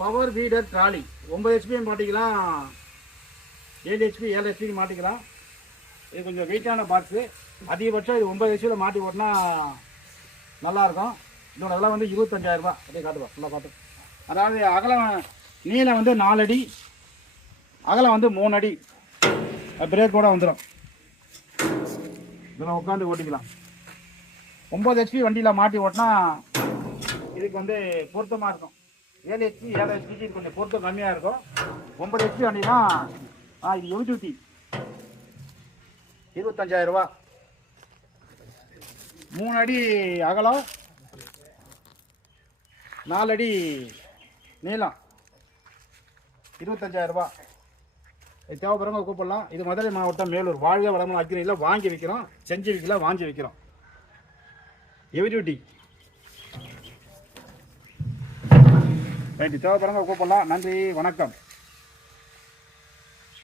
Power வீடர் trolley 9 HP மாட்டிக்கலாம், 7 HP 7 ஹெச்பிக்கு மாட்டிக்கலாம். இது கொஞ்சம் வெயிட்டான பாக்ஸு. அதிகபட்சம் இது 9 ஹெச்பியில் மாட்டி ஓட்டினா நல்லாயிருக்கும். இதோட அதெல்லாம் வந்து 25,000 ரூபா. அப்படியே காட்டுவா ஃபுல்லாக பார்த்து. அதாவது அகலம் நீளம் வந்து 4 அடி, அகலம் வந்து 3 அடி. பிரேக் கூட வந்துடும். இதெல்லாம் உட்காந்து ஓட்டிக்கலாம். 9 ஹெச்பி வண்டியில் மாட்டி ஓட்டினா இதுக்கு வந்து பொருத்தமாக இருக்கும். 7 ஹெச்பி 7 ஹெச்பிக்கு இது கொஞ்சம் பொருத்தம் கம்மியாக இருக்கும். 9 ஹெச்பி வண்டினா இது ஹெவி டியூட்டி 25,000 ரூபா. 3 அடி அகலம், 4 அடி நீளம், 25,000 ரூபா. இது தேவைப்படுறவங்க கூப்பிடலாம். இது மதுரை மாவட்டம் மேலூர் வாழ்க வளமுடன் அக்ரியில் வாங்கி வைக்கிறோம், செஞ்சு வைக்கலாம், வாங்கி வைக்கிறோம். Heavy duty right. தேவைப்படுறவங்க கூப்பிடலாம். நன்றி, வணக்கம்.